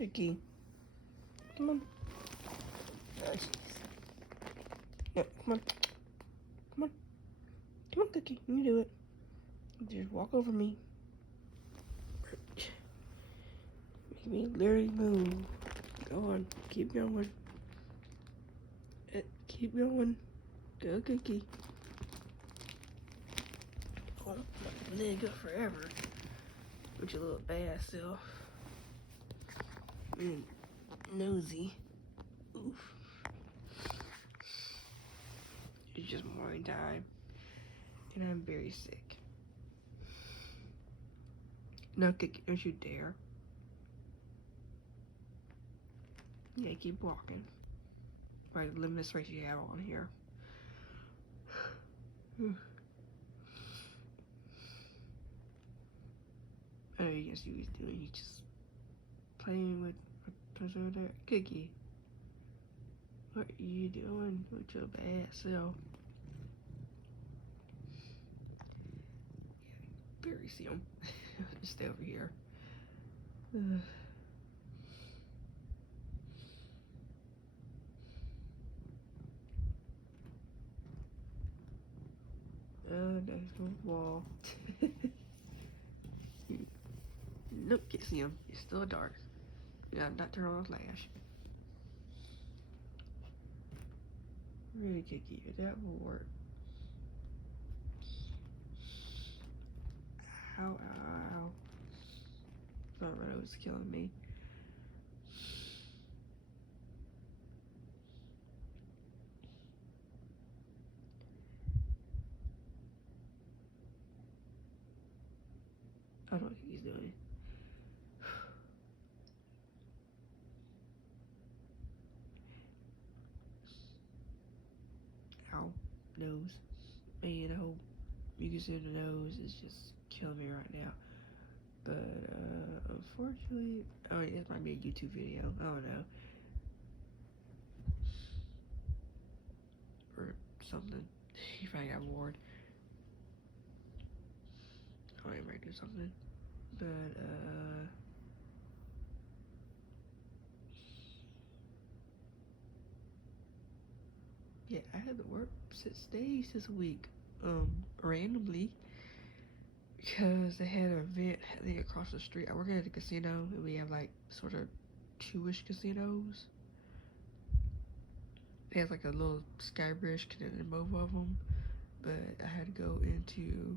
Cookie. Come on. Oh, jeez. No, come on. Come on. Come on, Cookie. You can do it. Just walk over me. Make me literally move. Go on. Keep going. Keep going. Go, Cookie. Oh, my leg up forever. With your little bad self. Nosy. Oof. It's just morning time. And I'm very sick. No, Cookie, don't you dare. Yeah, keep walking. Right, the limited space you have on here. I know you can see what he's doing. He's just playing with over there. Cookie, what are you doing with your bad self? Yeah, barely see him. Just stay over here. Next wall. Nope, can't see him. It's still dark. Yeah, not turn on the flash. Really, Cookie, that will work. Ow, ow, ow. Thought Renault was killing me. I don't think he's doing it. Ow, nose. Man, I hope you can see the nose is just killing me right now. But unfortunately, oh, this might be a YouTube video. I don't know, or something. If I got bored, I might do something. But yeah, I had to work 6 days this week, randomly, because they had an event happening across the street. I work at a casino, and we have like sort of 2-ish casinos. They have like a little sky bridge connecting both of them, but I had to go into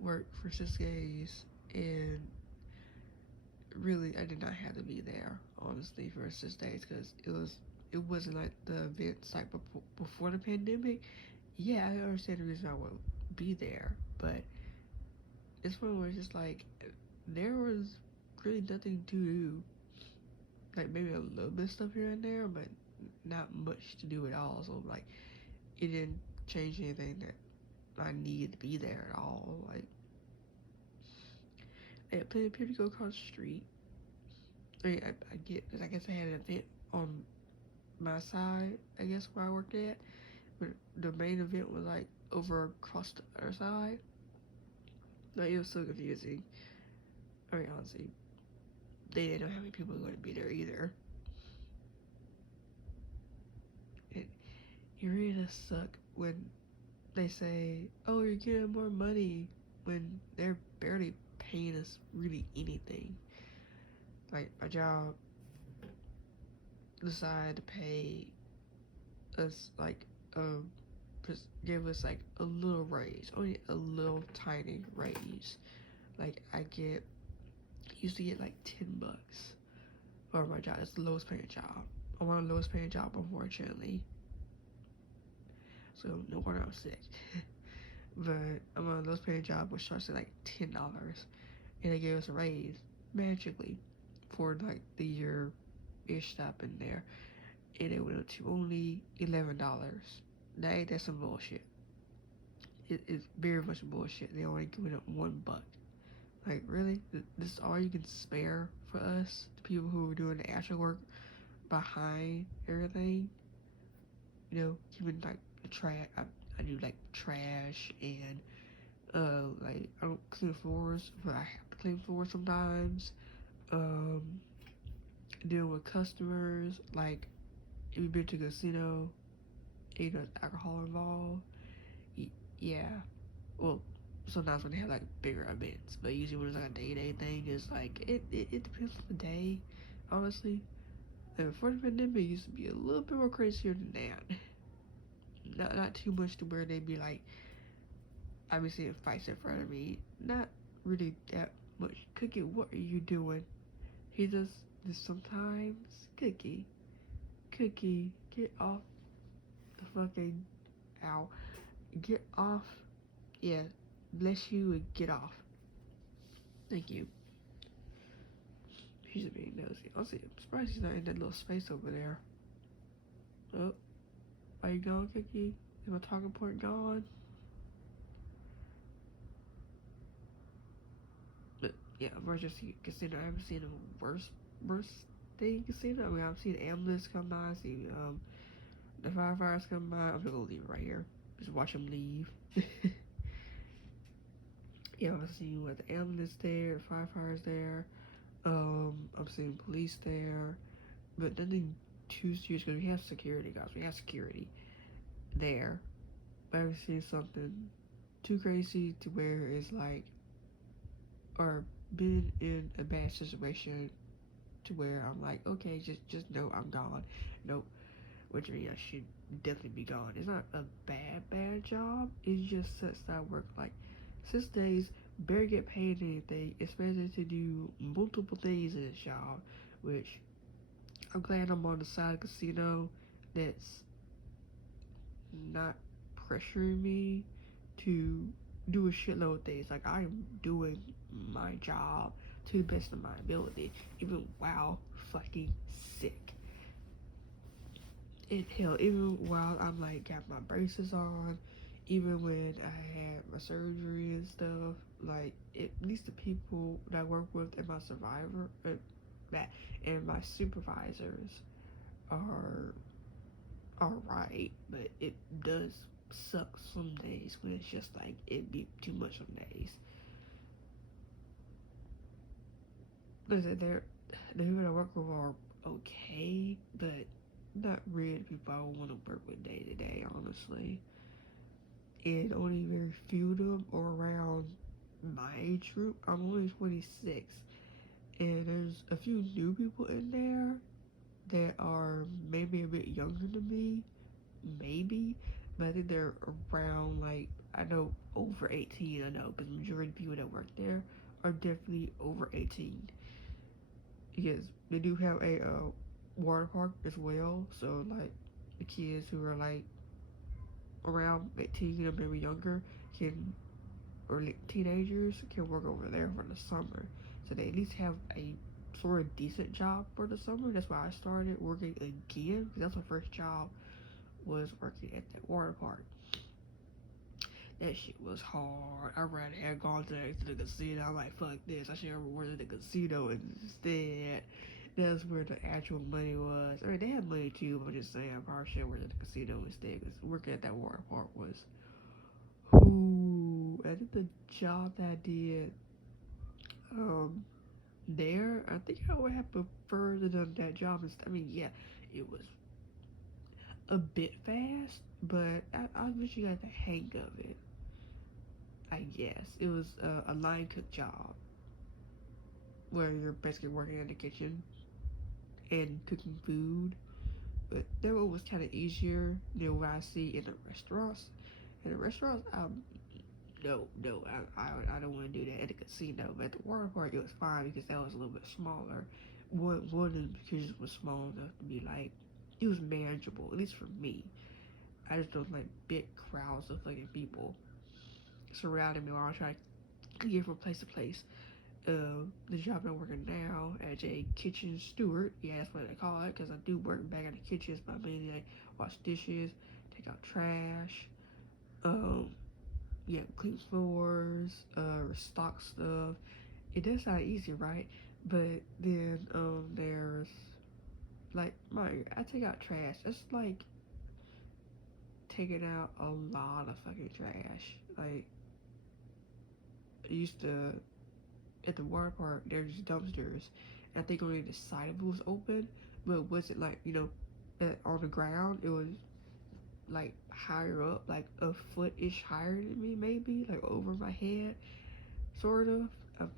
work for 6 days, and really I did not have to be there, honestly, for 6 days, because it wasn't like the events like before the pandemic. Yeah, I understand the reason I would be there, but it's one where it's just like there was really nothing to do. Like maybe a little bit of stuff here and there, but not much to do at all. So like it didn't change anything that I needed to be there at all. Like I had plenty of people to go across the street. I mean, I get, because I guess I had an event on my side, I guess, where I worked at, but the main event was like over across the other side. Like it was so confusing. I mean, honestly, they didn't know how many people were going to be there either. It really does suck when they say, "Oh, you're getting more money," when they're barely paying us really anything. Like my job decided to pay us like give us like a little raise, only a little tiny raise. Like I used to get like $10 for my job. It's the lowest paying job. I'm on the lowest paying job, unfortunately. So no wonder I'm sick. But I'm on the lowest paying job, which starts at like $10, and they gave us a raise magically for like the year-ish stop in there, and it went up to only $11. Now ain't that some bullshit? It's very much bullshit. They only giving up $1. Like really, this is all you can spare for us, the people who are doing the actual work behind everything. You know, keeping like the trash. I do like trash and like I don't clean floors, but I have to clean floors sometimes. dealing with customers. Like, if you've been to a casino, and, there's alcohol involved. Yeah. Well, sometimes when they have like bigger events, but usually when it's like a day-to-day thing, it's like it depends on the day, honestly. And before the pandemic, it used to be a little bit more crazier than that. Not too much to where they'd be like, I be seeing fights in front of me. Not really that much. Cookie, what are you doing? He does this sometimes. Cookie, get off the fucking ow. Get off. Yeah, bless you and get off. Thank you. He's being nosy. Honestly, I'm surprised he's not in that little space over there. Oh, are you gone, Cookie? Is my talking point gone? But yeah, emergency casino. I haven't seen a worse thing casino. I mean, I've seen ambulance come by. I've seen the firefighters come by. I'm just gonna leave it right here. Just watch them leave. Yeah, I've seen what the ambulance there, firefighters there. I'm seeing police there, but nothing too serious because we have security guys. We have security there. But I've seen something too crazy to where it's like, or been in a bad situation to where I'm like, okay, just know I'm gone. Nope, which means I should definitely be gone. It's not a bad job. It's just such that work. Like 6 days, barely get paid anything, expected to do multiple things in this job, which I'm glad I'm on the side of the casino that's not pressuring me to do a shitload of things. Like I'm doing my job to the best of my ability, even while fucking sick. Hell, even while I'm like got my braces on, even when I had my surgery and stuff, like at least the people that I work with and my survivor that and my supervisors are alright, but it does suck some days when it's just like it be too much some days. Listen, the people I work with are okay, but not really people I want to work with day to day, honestly. And only very few of them are around my age group. I'm only 26, and there's a few new people in there that are maybe a bit younger than me, maybe, but I think they're around like I know over 18. I know because the majority of people that work there are definitely over 18 because they do have a water park as well. So like the kids who are like around 18 or maybe younger can or teenagers can work over there for the summer. So they at least have a sort of decent job for the summer. That's why I started working again because that's my first job was working at that water park. That shit was hard. I rather have gone to the casino. I'm like, fuck this. I should have worked at the casino instead. That's where the actual money was. I mean, they had money too, but I'm just saying, I probably should have worked at the casino instead because working at that water park was. Ooh, I think the job that I did um, there, I think I would have preferred to done that job instead. I mean, yeah, it was a bit fast, but I eventually got the hang of it. I guess it was a line cook job where you're basically working in the kitchen and cooking food. But that one was kind of easier than what I see in the restaurants. In the restaurants, no, I don't want to do that at the casino. But at the water park, it was fine because that was a little bit smaller. One of the kitchens was small enough to be like, it was manageable, at least for me. I just don't like big crowds of fucking people surrounding me while I try to get from place to place. The job I'm working now as a kitchen steward, yeah, that's what they call it, because I do work back in the kitchens, but mainly like wash dishes, take out trash, um, yeah, clean floors, restock stuff. It does sound easy, right? But then there's like I take out trash. It's like taking out a lot of fucking trash. Like I used to at the water park. There's dumpsters, I think only the side of it was open, but it wasn't like, on the ground. It was like higher up, like a foot-ish higher than me, maybe, like over my head, sort of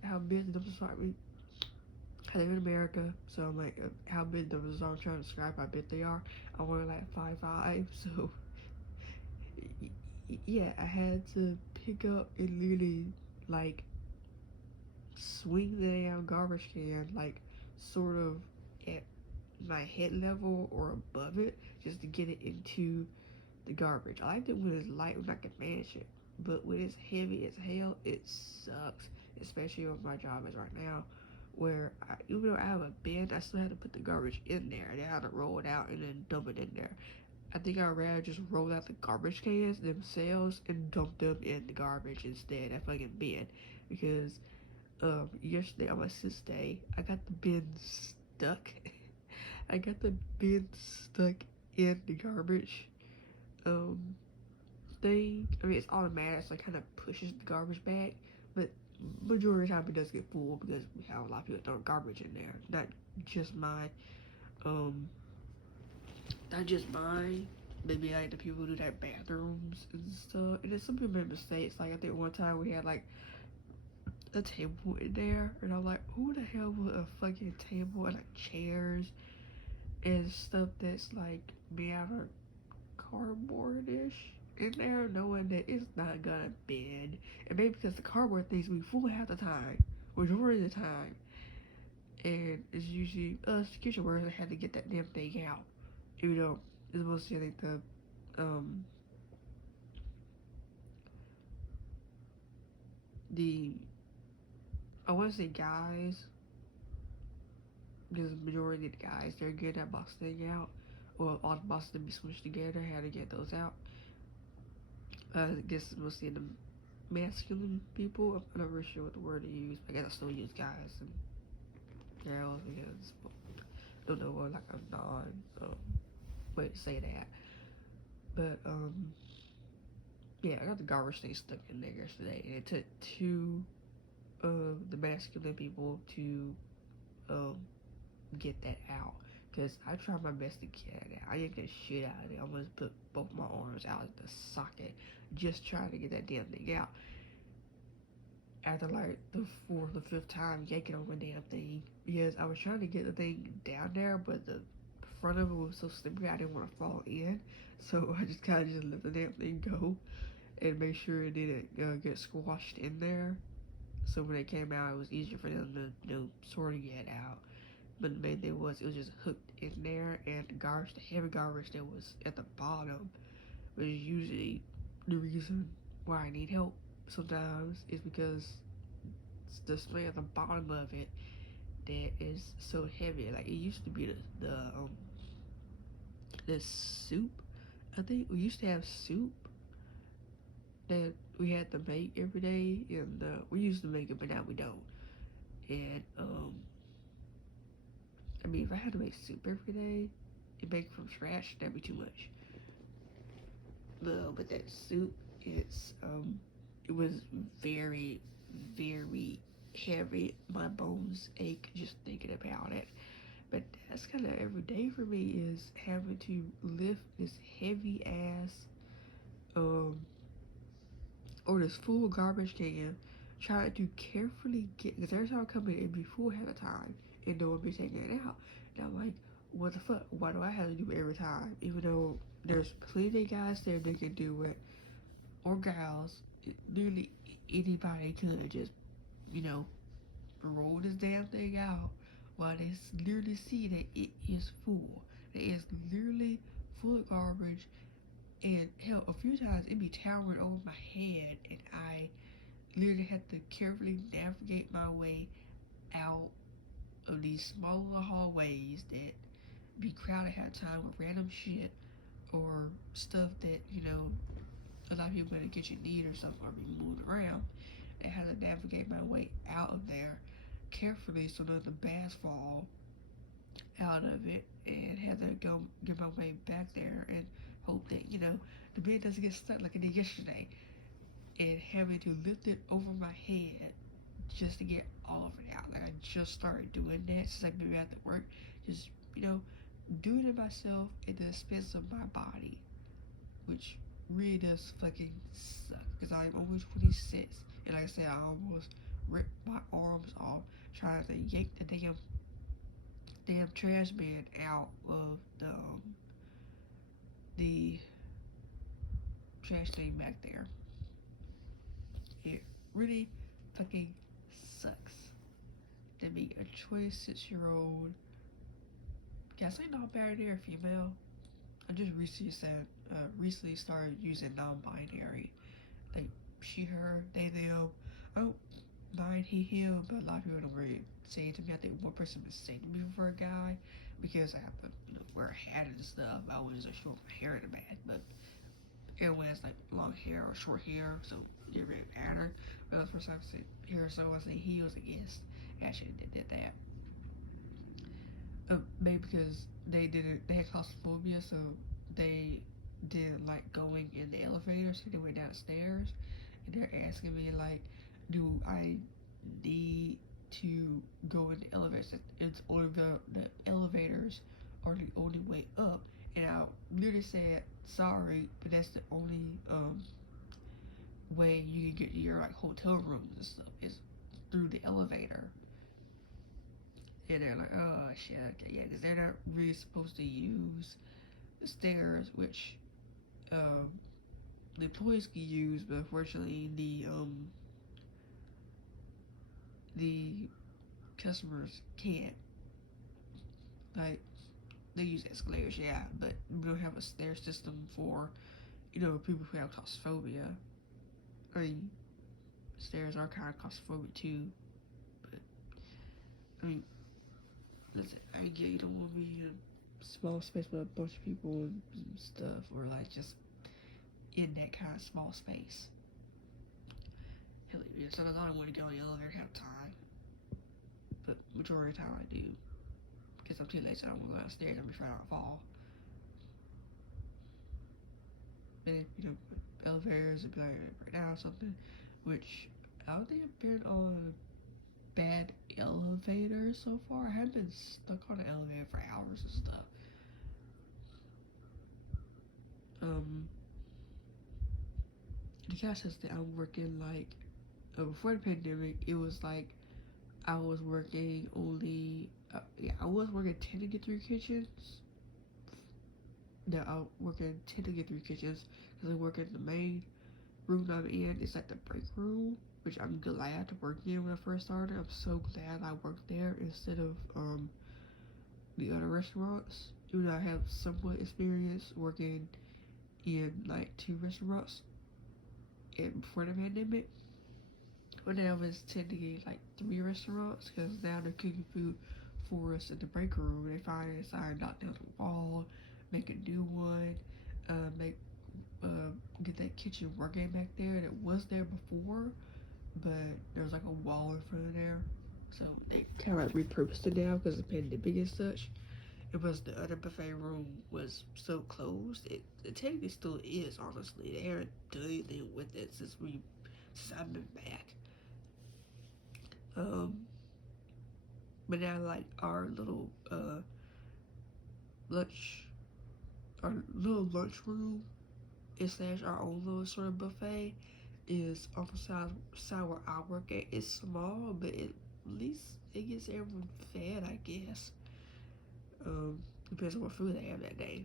how big the dumpsters are. I mean, I live in America, so I'm like, how big the dumpsters are. I'm trying to describe how big they are. I want like 5'5", so yeah, I had to pick up and literally like swing the damn garbage can, like sort of at my head level or above it, just to get it into the garbage. I like it when it's light, when I can manage it, but when it's heavy as hell, it sucks. Especially what my job is right now, where even though I have a bin, I still have to put the garbage in there, and then I have to roll it out and then dump it in there. I think I'd rather just roll out the garbage cans themselves and dump them in the garbage instead, that fucking bin, because yesterday on my sis day, I got the bin stuck. I got the bin stuck in the garbage um thing. I mean, it's automatic, so it kind of pushes the garbage back, but majority of the time it does get full because we have a lot of people throwing garbage in there. Um, not just mine. Maybe like the people who do their bathrooms and stuff. And then some people make mistakes. Like I think one time we had like a table in there, and I'm like, who the hell put a fucking table and like chairs and stuff that's like made out of cardboard-ish in there, knowing that it's not gonna bend. And maybe because the cardboard things we full half the time, majority of the time, and it's usually us kitchen workers that had to get that damn thing out. Even though it's mostly I think um the I want to say guys, because the majority of the guys they're good at busting out. Well, all the boxes to be smushed together, how to get those out. I guess mostly the masculine people. I'm not really sure what the word to use. I guess I still use guys and girls because I don't know what like a non way to say that. But yeah, I got the garbage thing stuck in there yesterday, and it took two of the masculine people to um get that out. Cause I tried my best to get it out. I yanked the shit out of it. I almost put both my arms out of the socket, just trying to get that damn thing out. After like the fourth or fifth time yanking on my damn thing, because I was trying to get the thing down there, but the front of it was so slippery I didn't want to fall in. So I just kind of just let the damn thing go and make sure it didn't get squashed in there. So when it came out, it was easier for them to sort of get out. But the main thing was it was just hooked in there, and the garbage, the heavy garbage that was at the bottom, was usually the reason why I need help. Sometimes is because it's the smell at the bottom of it that is so heavy. Like it used to be the soup. I think we used to have soup that we had to make every day, and we used to make it, but now we don't. And I mean, if I had to make soup every day and make it from scratch, that'd be too much. But that soup, it was very, very heavy. My bones ache just thinking about it. But that's kind of every day for me is having to lift this heavy ass, um, or this full garbage can, trying to carefully get, because every time I come in, it'd be full half the time, and no one be taking it out. And I'm like, what the fuck? Why do I have to do it every time? Even though there's plenty of guys there that can do it, or gals, literally anybody could just, you know, roll this damn thing out while they literally see that it is full. That it's literally full of garbage, and hell, a few times it be towering over my head, and I literally have to carefully navigate my way out of these smaller hallways that be crowded half the time with random shit or stuff that, a lot of people in the kitchen need or something or be moving around. I had to navigate my way out of there carefully so that the bags fall out of it, and had to go get my way back there and hope that, the bed doesn't get stuck like it did yesterday, and having to lift it over my head just to get all of it out. Like I just started doing that since I've been back to work. Just, doing it myself at the expense of my body, which really does fucking suck. Because I'm only 26, and like I said, I almost ripped my arms off trying to yank the damn trash man out of the trash thing back there. It really fucking sucks to be a 26-year-old. Guess I'm not binary female. I just recently started using non-binary, like she, her, they, them. I don't mind he, him, but a lot of people don't really say it to me. I think one person would say to me for a guy because I have to wear a hat and stuff. I always short my hair in the back, but everyone has like long hair or short hair, so it didn't really matter. But the first time I said hair, so I say he was against. Actually, they did that. Maybe because they had claustrophobia, so they didn't like going in the elevator, so they went downstairs, and they're asking me like, do I need to go in the elevators? It's only the elevators are the only way up, and I literally said sorry, but that's the only way you can get to your like hotel rooms and stuff is through the elevator. And they're like, oh shit, okay, yeah, because they're not really supposed to use the stairs, which um, the employees can use, but unfortunately the customers can't. Like they use escalators, yeah, but we don't have a stair system for people who have claustrophobia. I mean, stairs are kind of claustrophobic too, but I mean, listen, I get you don't want to be in a small space with a bunch of people and stuff, or like just in that kind of small space. Hell, yeah, sometimes I don't want to go in the elevator have time, but majority of the time I do. Because I'm too lazy, I don't want to go downstairs and be trying not to fall. But if, elevators would be like right now or something, which I don't think I've been on a bad elevator so far. I haven't been stuck on an elevator for hours and stuff. The guy says that I'm working like before the pandemic. It was like I was working only I was working 10 to get 3 kitchens. No, I was working 10 to get 3 kitchens because I work in the main room I'm in. It's like the break room, which I'm glad to work in when I first started. I'm so glad I worked there instead of the other restaurants. Even though I have somewhat experience working in like 2 restaurants and before the pandemic. But now it's technically like 3 restaurants because now they're cooking food for us in the break room. They finally decided to knock down the wall, make a new one, make get that kitchen working back there that was there before, but there was like a wall in front of there, so they kind of like repurposed it now because of the pandemic and such. It was the other buffet room was so closed. It technically still is, honestly. They haven't done anything with it since I've been back. But now like our little lunch, our little lunchroom slash our own little sort of buffet is on the side where I work at. It's small, but at least it gets everyone fed, I guess. Depends on what food they have that day.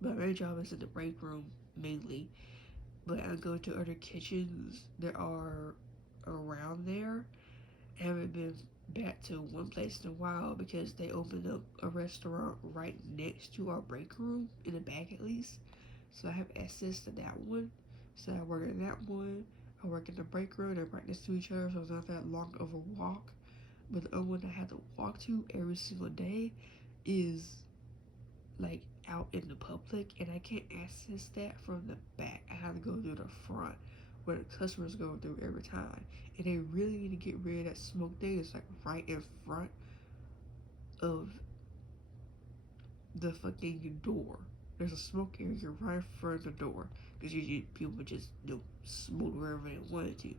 My main job is in the break room mainly, but I go to other kitchens that are around there. I haven't been back to one place in a while because they opened up a restaurant right next to our break room, in the back at least. So I have access to that one. So I work in that one. I work in the break room. They're right next to each other, so it's not that long of a walk. But the other one I have to walk to every single day is like out in the public, and I can't access that from the back. I have to go through the front where the customers go through every time. And they really need to get rid of that smoke thing. It's like right in front of the fucking door. there's a smoke area right in front of the door. Because usually people would just, smoke wherever they wanted to.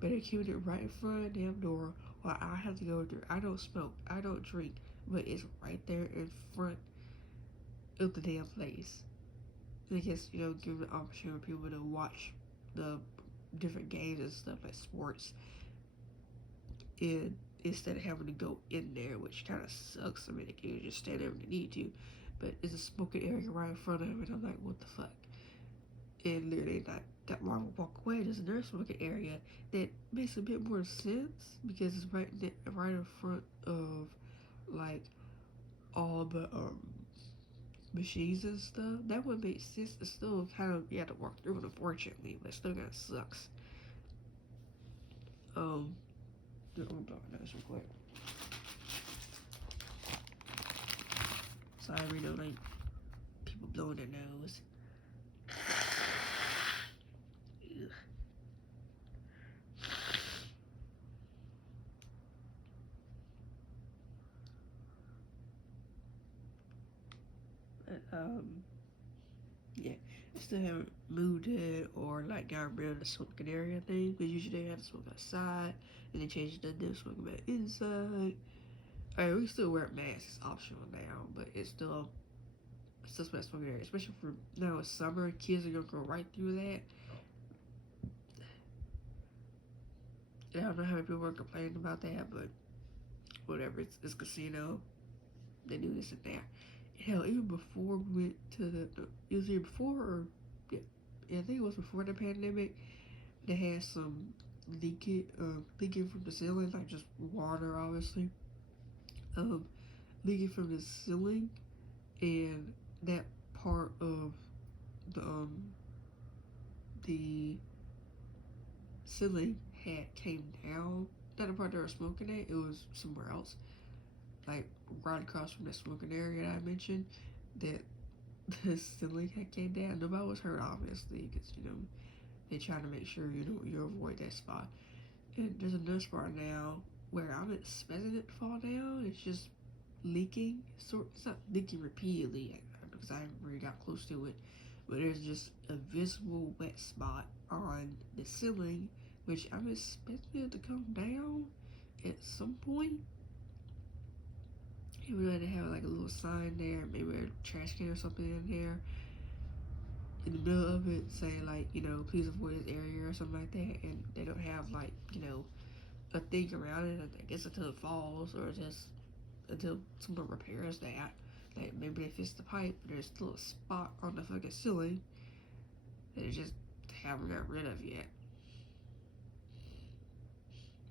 But they keep it right in front of the damn door while I have to go through. I don't smoke, I don't drink, but it's right there in front of the damn place. And I guess, give the opportunity for people to watch the different games and stuff like sports, and instead of having to go in there, which kind of sucks. I mean, they can just stand there when they need to, but it's a smoking area right in front of them, and I'm like, what the fuck? And literally not that long walk away, there's another smoking area that makes a bit more sense because it's right in front of like all the machines and stuff. That would make sense. It's still kind of, you have to walk through it, unfortunately, but it still kind of sucks. I'm blowing nose real quick. Sorry, like people blowing their nose. But, yeah, I still haven't moved it or like got rid of the smoking area thing, because usually they have to smoke outside and they changed the to smoking back inside. Alright, we still wear masks, it's optional now, but it's still smoking area, especially for now it's summer. Kids are gonna go right through that. And I don't know how many people are complaining about that, but whatever. It's casino. They do this and that. Hell, even before we went to it was either before or yeah, I think it was before the pandemic. They had some leaking from the ceiling, like just water, obviously, leaking from the ceiling, and that part of the ceiling had came down. Not the part they were smoking at. It was somewhere else, like right across from the smoking area that I mentioned. That the ceiling had came down. Nobody was hurt, obviously, because they trying to make sure you avoid that spot. And there's another spot now where I'm expecting it to fall down. It's just leaking. It's not leaking repeatedly because I haven't really got close to it. But there's just a visible wet spot on the ceiling, which I'm expecting it to come down at some point. Even though they have like a little sign there, maybe a trash can or something in there, in the middle of it, saying like, please avoid this area or something like that, and they don't have like, a thing around it, I guess until it falls or just until someone repairs that. Like maybe they fix the pipe, but there's still a spot on the fucking ceiling that they just haven't got rid of yet.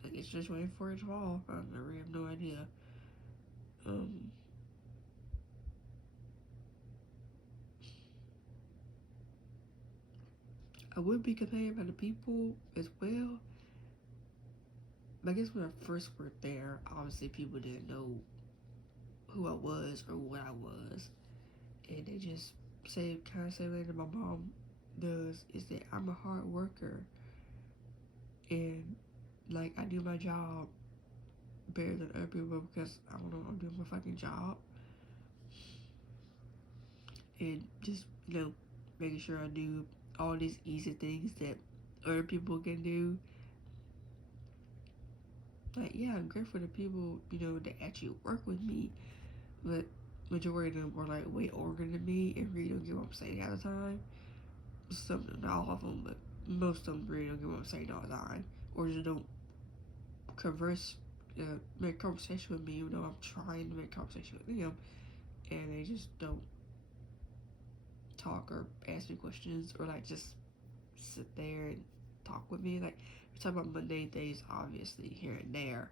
Like it's just waiting for it to fall. I really have no idea. I would be complaining about the people as well. But I guess when I first worked there, obviously people didn't know who I was or what I was. And they just kind of say later, my mom does, is that I'm a hard worker. And like I do my job better than other people because I'm doing my fucking job. And just, making sure I do all these easy things that other people can do. Like, yeah, I'm grateful to people, that actually work with me, but majority of them are like way older than me and really don't get what I'm saying all the time. Not all of them, but most of them really don't get what I'm saying all the time, or just don't make conversation with me, even though I'm trying to make conversation with them, and they just don't talk or ask me questions or like just sit there and talk with me. Like we talk about mundane things, obviously here and there.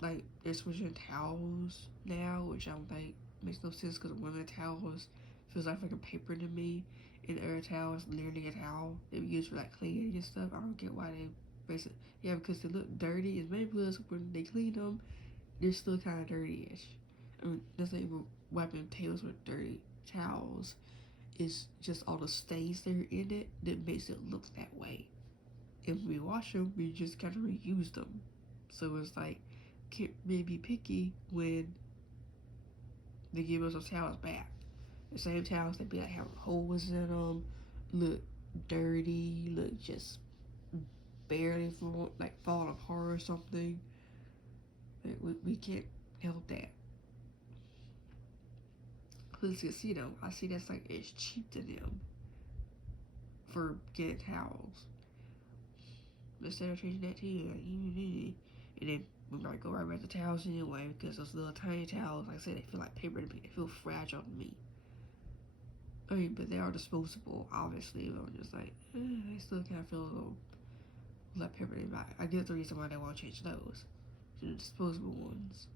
Like they're switching towels now, which I don't think makes no sense because one of the towels feels like fucking paper to me, and the other towel is literally a towel they use for like cleaning and stuff. I don't get why they basically, yeah, because they look dirty, and maybe because when they clean them, they're still kind of dirty-ish. I mean, that's not even wiping tails with dirty towels. It's just all the stains that are in it that makes it look that way. If we wash them, we just kind of reuse them. So it's like, can't really be picky when they give us those towels back. The same towels that be like having holes in them, look dirty, look just barely falling apart or something. Like, we can't help that. Because, you know, I see that's like it's cheap to them for getting towels. Instead of changing that to you, like, and then we might go right back to towels anyway because those little tiny towels, like I said, they feel like paper to me. They feel fragile to me. I mean, but they are disposable, obviously. But I'm just like, I still kind of feel a little like paper to me. I get the reason why they want to change those to the disposable ones,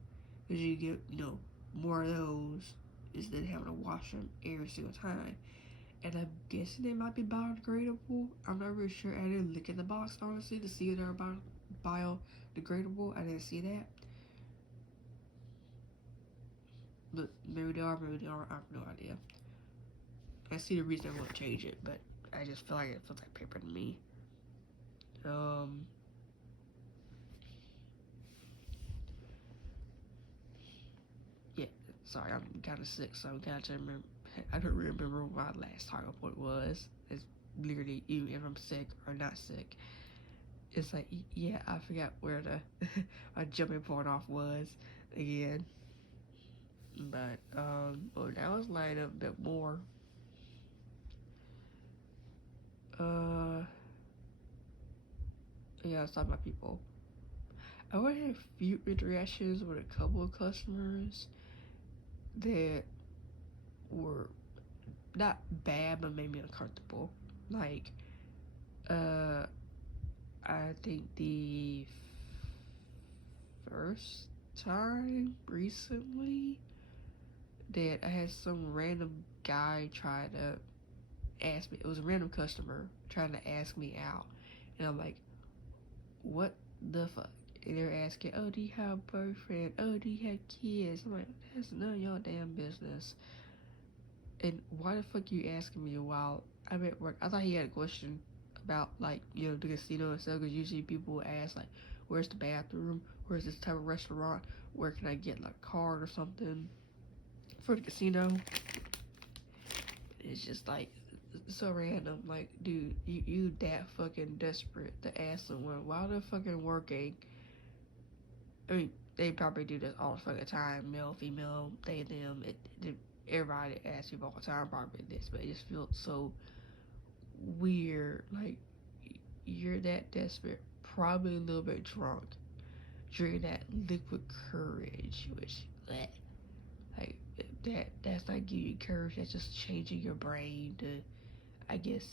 because you get, you know, more of those instead of having to wash them every single time. And I'm guessing they might be biodegradable. I'm not really sure. I didn't look in the box honestly to see if they're biodegradable. I didn't see that. But maybe they are, maybe they aren't. I have no idea. I see the reason I want to change it, but I just feel like it feels like paper to me. Yeah, sorry, I'm kind of sick, so I'm kind of remember. I don't remember what my last talking point was. It's literally even if I'm sick or not sick. It's like, yeah, I forgot where the my jumping point off was again. But well, now let's line up a bit more. Uh, yeah, let's talk about people. I would have a few interactions with a couple of customers that were not bad, but made me uncomfortable. Like, I think the first time recently that I had some random guy try to ask me, it was a random customer trying to ask me out, and I'm like, what the fuck? And they're asking, oh, do you have a boyfriend? Oh, do you have kids? I'm like, that's none of your damn business. And why the fuck you asking me while I'm at work? I thought he had a question about, like, you know, the casino and stuff, because usually people ask, like, where's the bathroom? Where's this type of restaurant? Where can I get, like, a card or something for the casino? It's just, like, so random. Like, dude, you that fucking desperate to ask someone while they're fucking working. I mean, they probably do this all the fucking time. Male, female, they, them. Everybody asks people all the time probably this, but it just feels so weird. Like, you're that desperate, probably a little bit drunk, drinking that liquid courage, which, bleh, like, that's not giving you courage. That's just changing your brain to, I guess,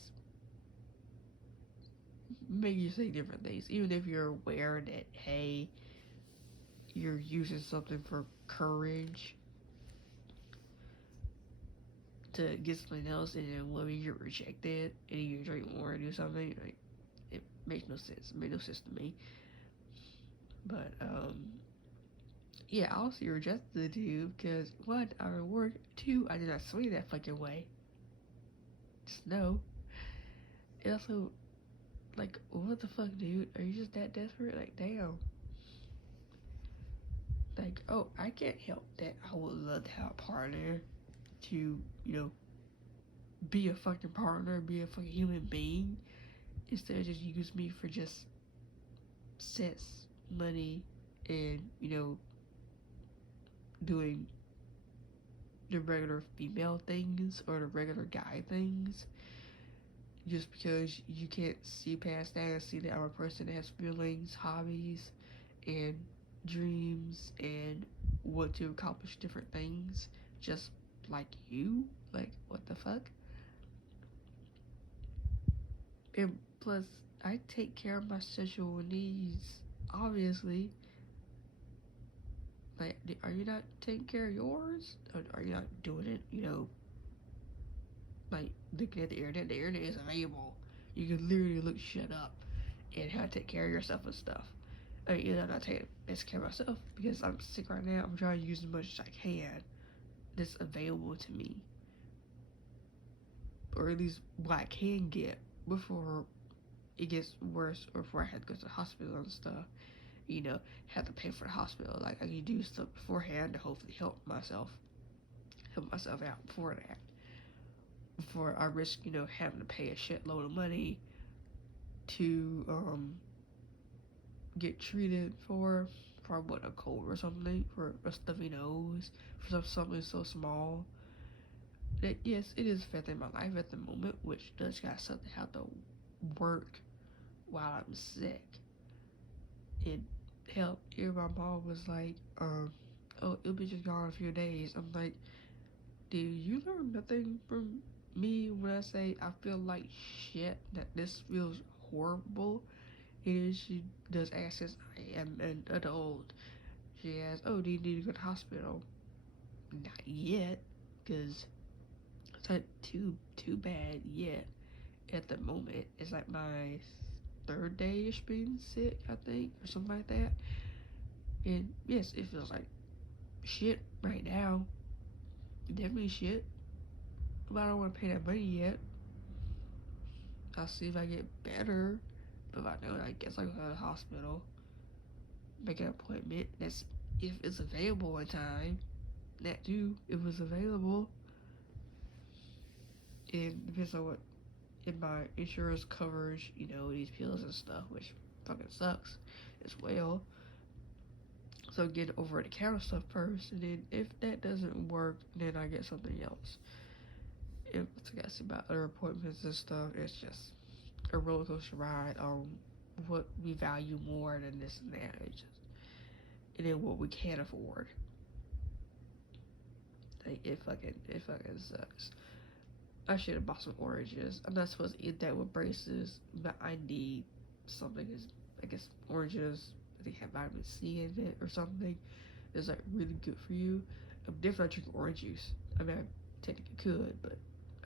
make you say different things. Even if you're aware that, hey, you're using something for courage to get something else, and then when you get rejected and you drink more and do something, like, it makes no sense. It made no sense to me. But yeah, I also rejected the dude because one, I would work. Two, I did not swing that fucking way. Just no. And also, like, what the fuck, dude? Are you just that desperate? Like, damn. Like, oh, I can't help that. I would love to have a partner to, you know, be a fucking partner, be a fucking human being, instead of just use me for just sex, money, and, you know, doing the regular female things or the regular guy things, just because you can't see past that and see that I'm a person that has feelings, hobbies, and dreams, and want to accomplish different things just like you. Like, what the fuck? And plus, I take care of my sexual needs, obviously. Like, are you not taking care of yours? Or are you not doing it, you know, like, looking at the internet? The internet is available. You can literally look shit up and how to take care of yourself and stuff. I mean, you know, I'm not taking best care of myself because I'm sick right now. I'm trying to use as much as I can that's available to me. Or at least what I can get before it gets worse, or before I have to go to the hospital and stuff. You know, have to pay for the hospital. Like, I can do stuff beforehand to hopefully help myself. help myself out for that. Before I risk, having to pay a shitload of money to get treated for what, a cold or something, for a stuffy nose, for something so small. That, yes, it is affecting my life at the moment, which does got something have to work while I'm sick. It helped. Here my mom was like, oh, it'll be just gone in a few days. I'm like, do you learn nothing from me when I say I feel like shit, that this feels horrible? And she does ask, since I am an adult, she asks, oh, do you need to go to the hospital? Not yet, because it's not too bad yet. At the moment, it's like my third day-ish being sick, I think, or something like that. And yes, it feels like shit right now. Definitely shit. But I don't want to pay that money yet. I'll see if I get better. But if I don't, I guess I'll go to the hospital. Make an appointment. That's if it's available in time. That too, if it's available. It depends on what if my insurance covers, these pills and stuff, which fucking sucks as well. So get over the counter stuff first, and then if that doesn't work, then I get something else. If I guess about other appointments and stuff, it's just a roller coaster ride on what we value more than this and that. It's just, and then what we can't afford. Like, it fucking sucks. I should have bought some oranges. I'm not supposed to eat that with braces, but I need something. I guess oranges, I think, have vitamin C in it or something. It's like really good for you. I'm definitely drink orange juice. I mean, I technically could, but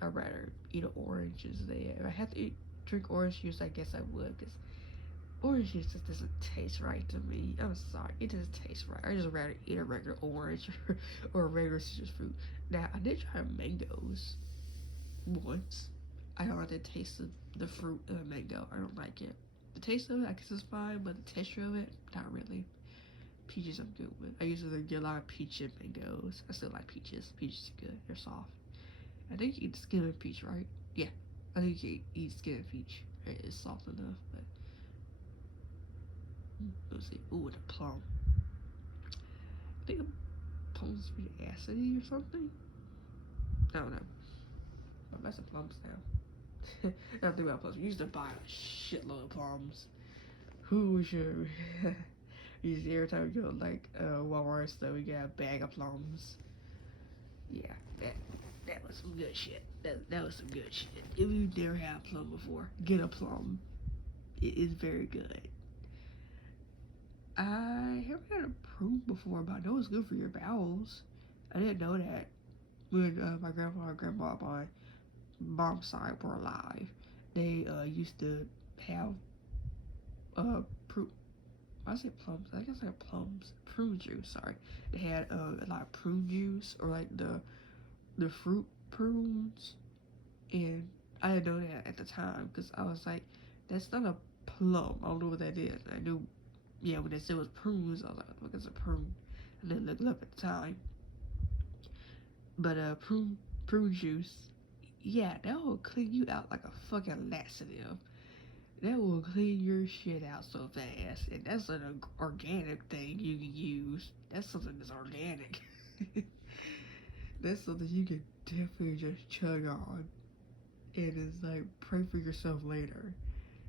I'd rather eat an orange instead. If I had to drink orange juice, I guess I would, because orange juice just doesn't taste right to me. I'm sorry, it doesn't taste right. I just rather eat a regular orange or a regular citrus fruit. Now, I did try mangoes once. I don't like the taste of the fruit of a mango. I don't like it. The taste of it, I guess, is fine, but the texture of it, not really. Peaches I'm good with. I usually get a lot of peach and mangoes. I still like peaches. Peaches are good. They're soft. I think you eat skin of peach, right? Yeah. I think you eat skin of peach. It's soft enough, but let's see. Ooh, the plum. I think a plum's pretty acidy or something. I don't know. I'm messing plums now. I think about plums. We used to buy a shitload of plums. Who should? Usually every time we go like Walmart stuff, we get a bag of plums. Yeah, that was some good shit. That was some good shit. If you've never had plum before, get a plum. It is very good. I haven't had a prune before, but I know it's good for your bowels. I didn't know that when my grandpa and grandma on my mom's side were alive. They used to have prune. I say plums. I guess I have plums. Prune juice. Sorry. They had a lot of prune juice, or like the fruit prunes, and I didn't know that at the time because I was like, that's not a plum. I don't know what that is. I knew, yeah, when they said it was prunes, I was like, what is a prune? And then looked it up at the time. But prune juice, yeah, that will clean you out like a fucking laxative. That will clean your shit out so fast, and that's an organic thing you can use. That's something that's organic. That's something you can definitely just chug on, and it's like, pray for yourself later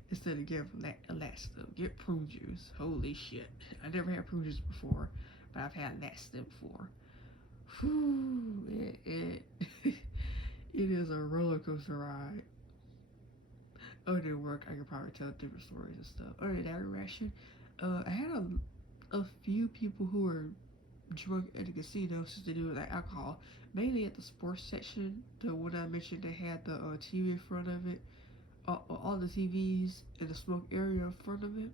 instead of getting laxative. Get prune juice. Holy shit! I never had prune juice before, but I've had laxative before. Whew, it it is a roller coaster ride. Oh, it didn't work. I could probably tell different stories and stuff. Oh, that interaction. I had a few people who were drunk at the casino since they do with like alcohol. Mainly at the sports section. The one I mentioned, they had the TV in front of it. All the TVs in the smoke area in front of it,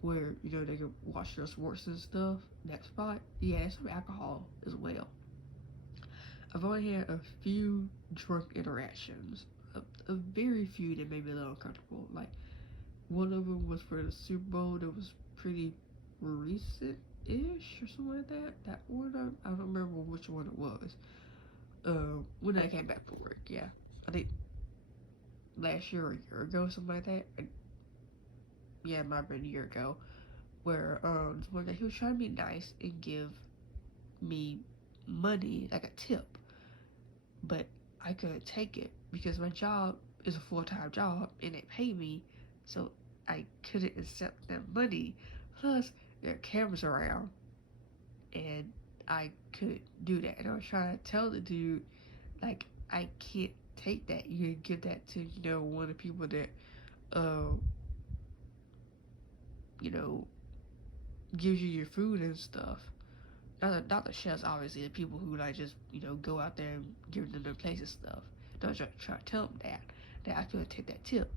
where they can watch their sports and stuff. That spot, yeah, there's some alcohol as well. I've only had a few drunk interactions. A very few that made me a little uncomfortable. Like, one of them was for the Super Bowl that was pretty recent-ish or something like that. That one, I don't remember which one it was. When I came back from work, yeah. I think last year or a year ago, something like that. Yeah, it might have been a year ago. Where one day he was trying to be nice and give me money, like a tip, but I couldn't take it because my job is a full-time job and they pay me, so I couldn't accept that money. Plus, there are cameras around, and I couldn't do that. And I was trying to tell the dude, like, I can't take that. You can give that to, one of the people that, uh, you know, gives you your food and stuff. Not the chefs, obviously, the people who like just go out there and give them their place and stuff. Don't try to tell them that I couldn't take that tip.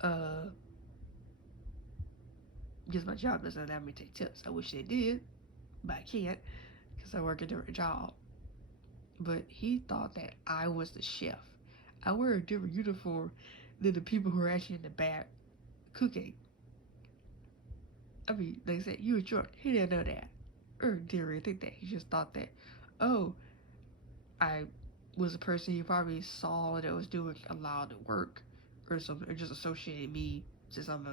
Uh, because my job doesn't allow me to take tips. I wish they did, but I can't because I work a different job. But he thought that I was the chef. I wear a different uniform than the people who are actually in the back cooking. I mean, like I said, you were drunk. He didn't know that. Or didn't really think that. He just thought that, oh, I was a person he probably saw that was doing a lot of work or something, or just associated me since I'm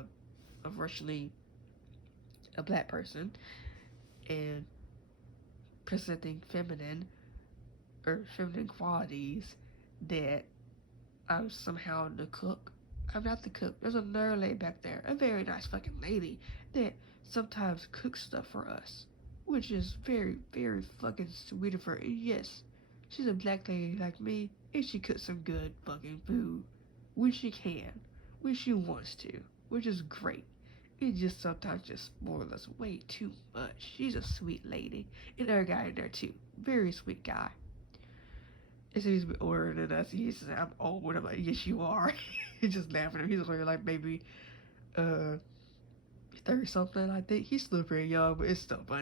originally a black person and presenting feminine or feminine qualities that I'm somehow the cook. I'm not the cook. There's another lady back there, a very nice fucking lady that sometimes cooks stuff for us, which is very, very fucking sweet of her. And yes, she's a black lady like me, and she cooks some good fucking food when she can, when she wants to, which is great. It just sometimes just spoils us way too much. She's a sweet lady, and there guy in there too, very sweet guy. And so he's older than us. He says, I'm old. I'm like, yes, you are. He's just laughing at him. He's only like maybe uh 30 something, I think. He's still pretty young, but it's still funny.